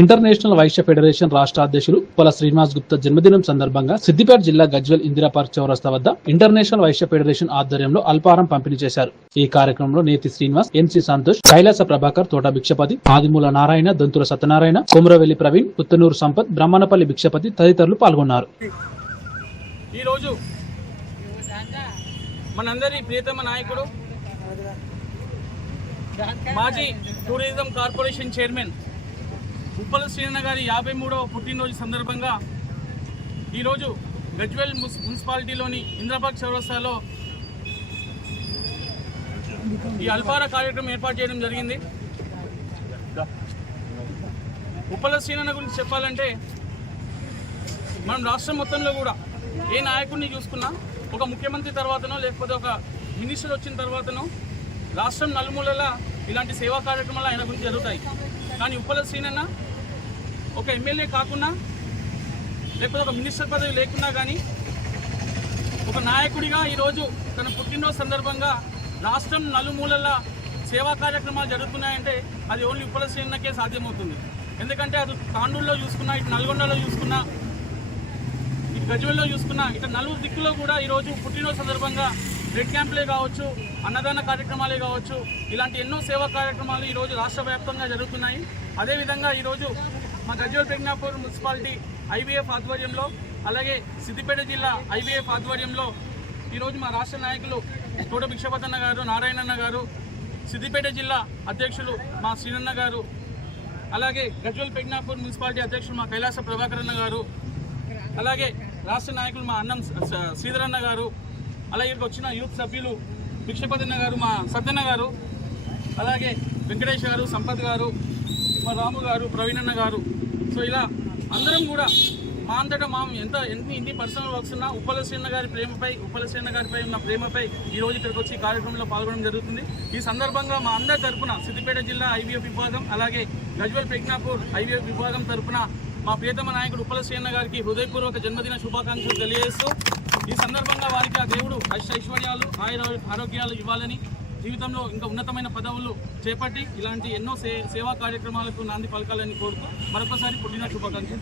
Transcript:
International Vysya federation రాష్ట్ర అధ్యక్షులు పొల శ్రీనివాస్ గుప్తా జన్మదినం సందర్భంగా సిద్దిపేట జిల్లా గజ్వెల్ ఇందిరా పార్క్ చౌరస్తా వద్ద ఇంటర్నేషనల్ వైశ్య ఫెడరేషన్ ఆధ్వర్యంలో అల్పారం పంపిణీ చేశారు. ఈ కార్యక్రమంలో నేతి శ్రీనివాస్ ఎంసి సంతోష్ కైలాస ప్రభాకర్ తోట భిక్షపతి ఆదిమూల నారాయణ దంతుల సత్యనారాయణ కుమరవెల్లి ప్రవీణ్ పుత్తనూరు సంపత్ బ్రహ్మణపల్లి భిక్షపతి తదితరులు పాల్గొన్నారు. ఈరోజు మనందరి ప్రియతమ నాయకుడు మాజీ టూరిజం కార్పొరేషన్ చైర్మన్ ఉప్పల శ్రీనన్న గారి యాభై మూడవ పుట్టినరోజు సందర్భంగా ఈరోజు గజ్వెల్ మున్సిపాలిటీలోని ఇంద్రబాగ్ చౌరస్తాలో ఈ అల్పార కార్యక్రమం ఏర్పాటు చేయడం జరిగింది. ఉప్పల శ్రీనన్న గురించి చెప్పాలంటే మనం రాష్ట్రం మొత్తంలో కూడా ఏ నాయకుడిని చూసుకున్నా ఒక ముఖ్యమంత్రి తర్వాతనో లేకపోతే ఒక మినిస్టర్ వచ్చిన తర్వాతనో రాష్ట్రం నలుమూలలా ఇలాంటి సేవా కార్యక్రమాలు ఆయన గురించి జరుగుతాయి. కానీ ఉప్పల శ్రీనన్న ఒక ఎమ్మెల్యే కాకుండా లేకపోతే ఒక మినిస్టర్ పదవి లేకున్నా కానీ ఒక నాయకుడిగా ఈరోజు తన పుట్టినరోజు సందర్భంగా రాష్ట్రం నలుమూలలా సేవా కార్యక్రమాలు జరుగుతున్నాయంటే అది ఓన్లీ ఉప్పల సీనకే సాధ్యమవుతుంది. ఎందుకంటే అది తాండూరులో చూసుకున్నా ఇటు నల్గొండలో చూసుకున్నా ఇటు గజ్వెల్లో చూసుకున్నా ఇటు నలుగురు దిక్కులో కూడా ఈరోజు పుట్టినరోజు సందర్భంగా బ్లడ్ క్యాంపులే కావచ్చు అన్నదాన కార్యక్రమాలే కావచ్చు ఇలాంటి ఎన్నో సేవా కార్యక్రమాలు ఈరోజు రాష్ట్ర వ్యాప్తంగా జరుగుతున్నాయి. అదేవిధంగా ఈరోజు మా గజ్వల్ పెగ్నాపూర్ మున్సిపాలిటీ ఐవీఎఫ్ ఆధ్వర్యంలో అలాగే సిద్దిపేట జిల్లా ఐవీఎఫ్ ఆధ్వర్యంలో ఈరోజు మా రాష్ట్ర నాయకులు తోట భిక్షపతన్న గారు నారాయణన్న గారు సిద్దిపేట జిల్లా అధ్యక్షులు మా శ్రీనన్న గారు అలాగే గజ్వల్ పెగ్నాపూర్ మున్సిపాలిటీ అధ్యక్షులు మా కైలాస ప్రభాకరన్న గారు అలాగే రాష్ట్ర నాయకులు మా అన్నం శ్రీధరన్న గారు అలాగే ఇక్కడికి వచ్చిన యూత్ సభ్యులు భిక్షపతిన్న గారు మా సత్యన్న గారు అలాగే వెంకటేష్ గారు సంపత్ గారు మా రాము గారు ప్రవీణన్న గారు. సో ఇలా అందరం కూడా మా అంతటా మా ఎంత ఎన్ని ఇన్ని పర్సనల్ వర్క్స్ ఉన్నా ఉప్పల శ్రీన్న గారి ప్రేమపై ఉప్పల శ్రీన్న గారిపై ఉన్న ప్రేమపై ఈ రోజు ఇక్కడికి వచ్చి కార్యక్రమంలో పాల్గొనడం జరుగుతుంది. ఈ సందర్భంగా మా అందరి తరపున సిద్దిపేట జిల్లా ఐవీఎఫ్ విభాగం అలాగే గజ్వల్ ప్రజ్ఞాపూర్ ఐవీఎఫ్ విభాగం తరఫున మా ప్రియతమ నాయకుడు ఉప్పల శ్రీన్న గారికి హృదయపూర్వక జన్మదిన శుభాకాంక్షలు తెలియజేస్తూ ఈ సందర్భంగా వారికి ఆ దేవుడు ఐశ్వర్యాలు ఆయుర ఆరోగ్యాలు ఇవ్వాలని జీవితంలో ఇంకా ఉన్నతమైన పదవులు చేపట్టి ఇలాంటి ఎన్నో సే సేవా కార్యక్రమాలకు నాంది పలకాలని కోరుతూ మరొకసారి పుట్టిన శుభాకాంక్షలు.